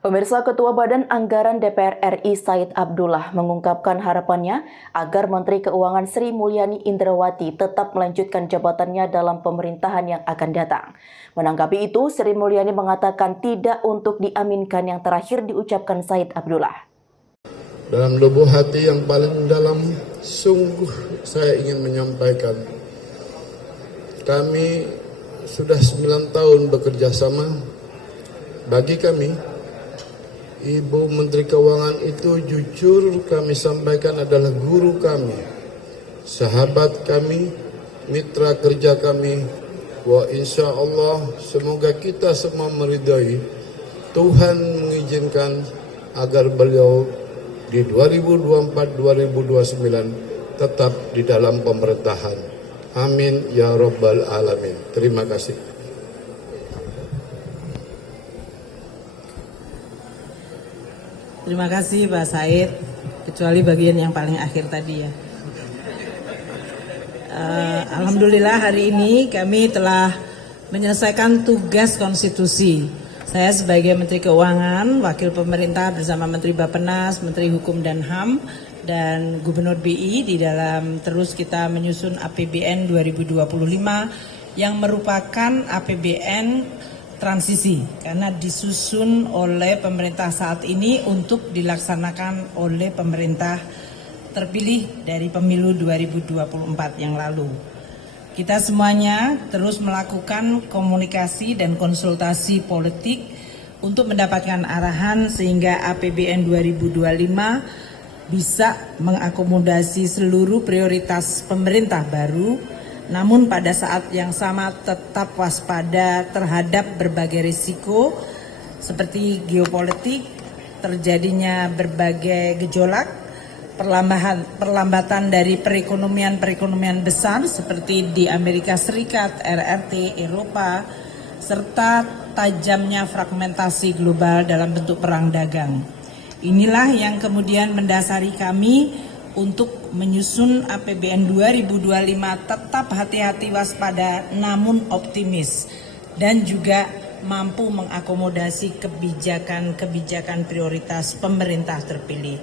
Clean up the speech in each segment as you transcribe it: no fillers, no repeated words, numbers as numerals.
Pemirsa, Ketua Badan Anggaran DPR RI Said Abdullah mengungkapkan harapannya agar Menteri Keuangan Sri Mulyani Indrawati tetap melanjutkan jabatannya dalam pemerintahan yang akan datang. Menanggapi itu, Sri Mulyani mengatakan tidak untuk diaminkan yang terakhir diucapkan Said Abdullah. Dalam lubuk hati yang paling dalam, sungguh saya ingin menyampaikan, kami sudah 9 tahun bekerja sama. Bagi kami, Ibu Menteri Keuangan itu jujur kami sampaikan adalah guru kami, sahabat kami, mitra kerja kami. Wah, insya Allah semoga kita semua meridai, Tuhan mengizinkan agar beliau di 2024-2029 tetap di dalam pemerintahan. Amin ya Rabbal Alamin. Terima kasih. Terima kasih Pak Said, kecuali bagian yang paling akhir tadi ya. Alhamdulillah hari ini kami telah menyelesaikan tugas konstitusi. Saya sebagai Menteri Keuangan, Wakil Pemerintah bersama Menteri Bappenas, Menteri Hukum dan HAM, dan Gubernur BI di dalam terus kita menyusun APBN 2025 yang merupakan APBN transisi karena disusun oleh pemerintah saat ini untuk dilaksanakan oleh pemerintah terpilih dari pemilu 2024 yang lalu. Kita semuanya terus melakukan komunikasi dan konsultasi politik untuk mendapatkan arahan sehingga APBN 2025 bisa mengakomodasi seluruh prioritas pemerintah baru. Namun pada saat yang sama tetap waspada terhadap berbagai risiko seperti geopolitik, terjadinya berbagai gejolak, perlambatan dari perekonomian besar seperti di Amerika Serikat, RRT, Eropa, serta tajamnya fragmentasi global dalam bentuk perang dagang. Inilah yang kemudian mendasari kami untuk menyusun APBN 2025 tetap hati-hati waspada namun optimis dan juga mampu mengakomodasi kebijakan prioritas pemerintah terpilih.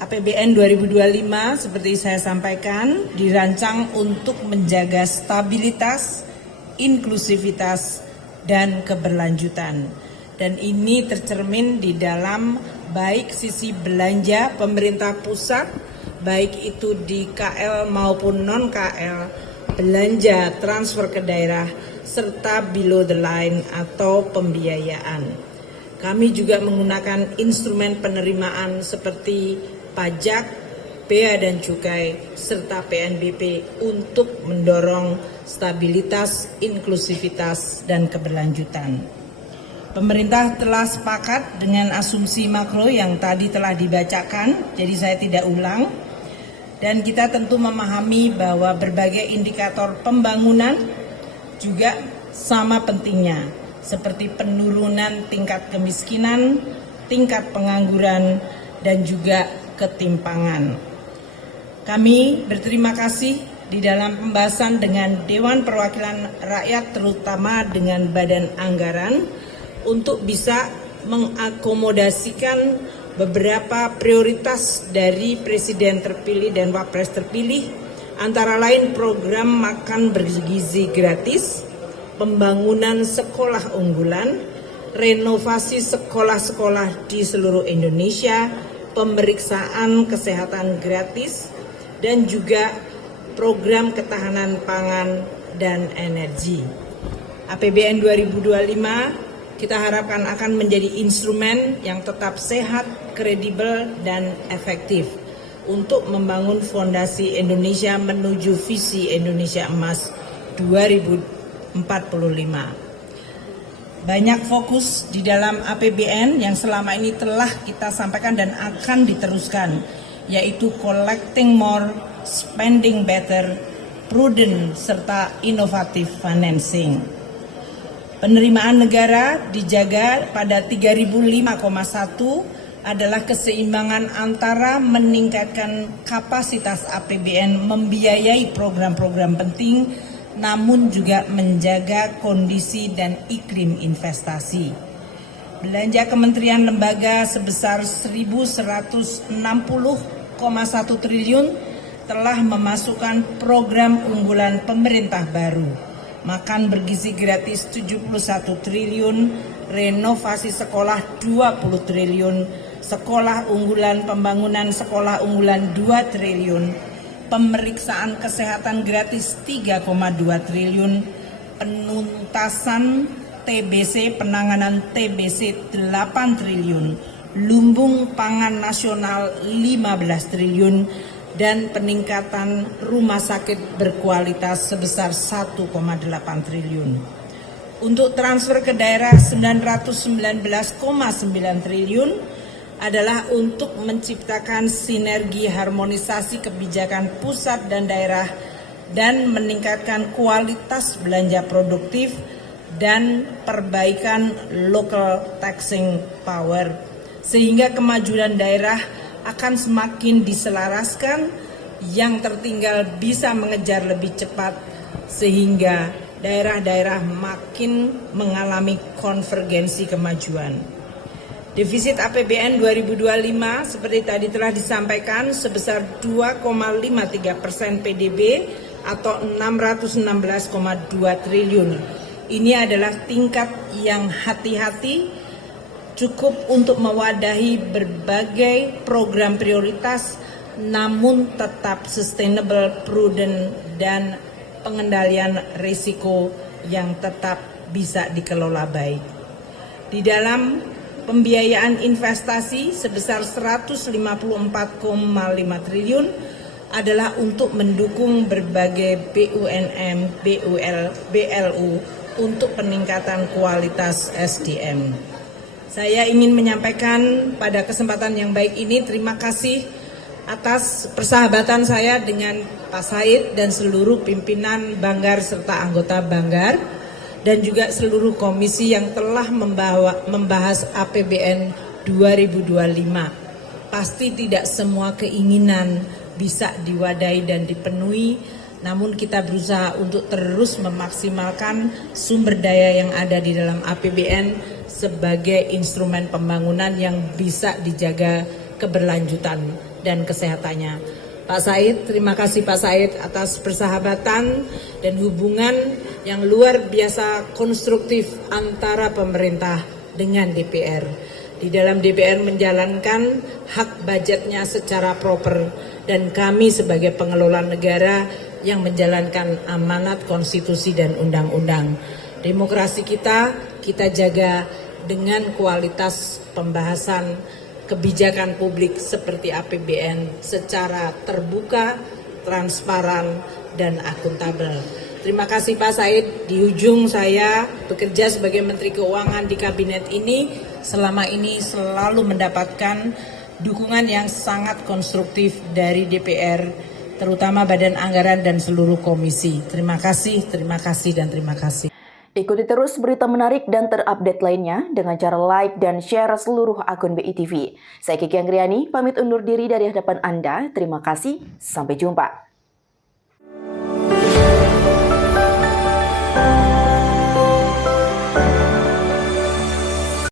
APBN 2025 seperti saya sampaikan dirancang untuk menjaga stabilitas, inklusivitas, dan keberlanjutan. Dan ini tercermin di dalam baik sisi belanja pemerintah pusat, baik itu di KL maupun non-KL, belanja transfer ke daerah, serta below the line atau pembiayaan. Kami juga menggunakan instrumen penerimaan seperti pajak, bea dan cukai, serta PNBP untuk mendorong stabilitas, inklusivitas, dan keberlanjutan. Pemerintah telah sepakat dengan asumsi makro yang tadi telah dibacakan, jadi saya tidak ulang. Dan kita tentu memahami bahwa berbagai indikator pembangunan juga sama pentingnya, seperti penurunan tingkat kemiskinan, tingkat pengangguran, dan juga ketimpangan. Kami berterima kasih di dalam pembahasan dengan Dewan Perwakilan Rakyat, terutama dengan Badan Anggaran, untuk bisa mengakomodasikan beberapa prioritas dari Presiden terpilih dan Wapres terpilih, antara lain program makan bergizi gratis, pembangunan sekolah unggulan, renovasi sekolah-sekolah di seluruh Indonesia, pemeriksaan kesehatan gratis, dan juga program ketahanan pangan dan energi. APBN 2025 kita harapkan akan menjadi instrumen yang tetap sehat, kredibel, dan efektif untuk membangun fondasi Indonesia menuju visi Indonesia Emas 2045. Banyak fokus di dalam APBN yang selama ini telah kita sampaikan dan akan diteruskan, yaitu collecting more, spending better, prudent, serta innovative financing. Penerimaan negara dijaga pada 3005,1 adalah keseimbangan antara meningkatkan kapasitas APBN membiayai program-program penting, namun juga menjaga kondisi dan iklim investasi. Belanja kementerian lembaga sebesar 1.160,1 triliun telah memasukkan program unggulan pemerintah baru. Makan bergizi gratis 71 triliun, renovasi sekolah 20 triliun, sekolah unggulan pembangunan sekolah unggulan 2 triliun, pemeriksaan kesehatan gratis 3,2 triliun, penuntasan TBC, penanganan TBC 8 triliun, lumbung pangan nasional 15 triliun, dan peningkatan rumah sakit berkualitas sebesar 1,8 triliun. Untuk transfer ke daerah 919,9 triliun adalah untuk menciptakan sinergi harmonisasi kebijakan pusat dan daerah dan meningkatkan kualitas belanja produktif dan perbaikan local taxing power, sehingga kemajuan daerah akan semakin diselaraskan, yang tertinggal bisa mengejar lebih cepat, sehingga daerah-daerah makin mengalami konvergensi kemajuan. Defisit APBN 2025 seperti tadi telah disampaikan sebesar 2,53% PDB atau 616,2 triliun. Ini adalah tingkat yang hati-hati, cukup untuk mewadahi berbagai program prioritas, namun tetap sustainable, prudent, dan pengendalian risiko yang tetap bisa dikelola baik. Di dalam pembiayaan investasi sebesar 154,5 triliun adalah untuk mendukung berbagai BUMN, BLU untuk peningkatan kualitas SDM. Saya ingin menyampaikan pada kesempatan yang baik ini terima kasih atas persahabatan saya dengan Pak Said dan seluruh pimpinan Banggar serta anggota Banggar, dan juga seluruh komisi yang telah membahas APBN 2025. Pasti tidak semua keinginan bisa diwadahi dan dipenuhi, namun kita berusaha untuk terus memaksimalkan sumber daya yang ada di dalam APBN sebagai instrumen pembangunan yang bisa dijaga keberlanjutan dan kesehatannya. Pak Said, terima kasih Pak Said atas persahabatan dan hubungan yang luar biasa konstruktif antara pemerintah dengan DPR. Di dalam DPR menjalankan hak budgetnya secara proper, dan kami sebagai pengelola negara yang menjalankan amanat konstitusi dan undang-undang. Demokrasi kita jaga dengan kualitas pembahasan kebijakan publik seperti APBN secara terbuka, transparan, dan akuntabel. Terima kasih Pak Said. Di ujung saya bekerja sebagai Menteri Keuangan di kabinet ini, selama ini selalu mendapatkan dukungan yang sangat konstruktif dari DPR, terutama Badan Anggaran dan seluruh komisi. Terima kasih, dan terima kasih. Ikuti terus berita menarik dan terupdate lainnya dengan cara like dan share seluruh akun BITV. Saya Kiki Anggriani, pamit undur diri dari hadapan Anda. Terima kasih, sampai jumpa.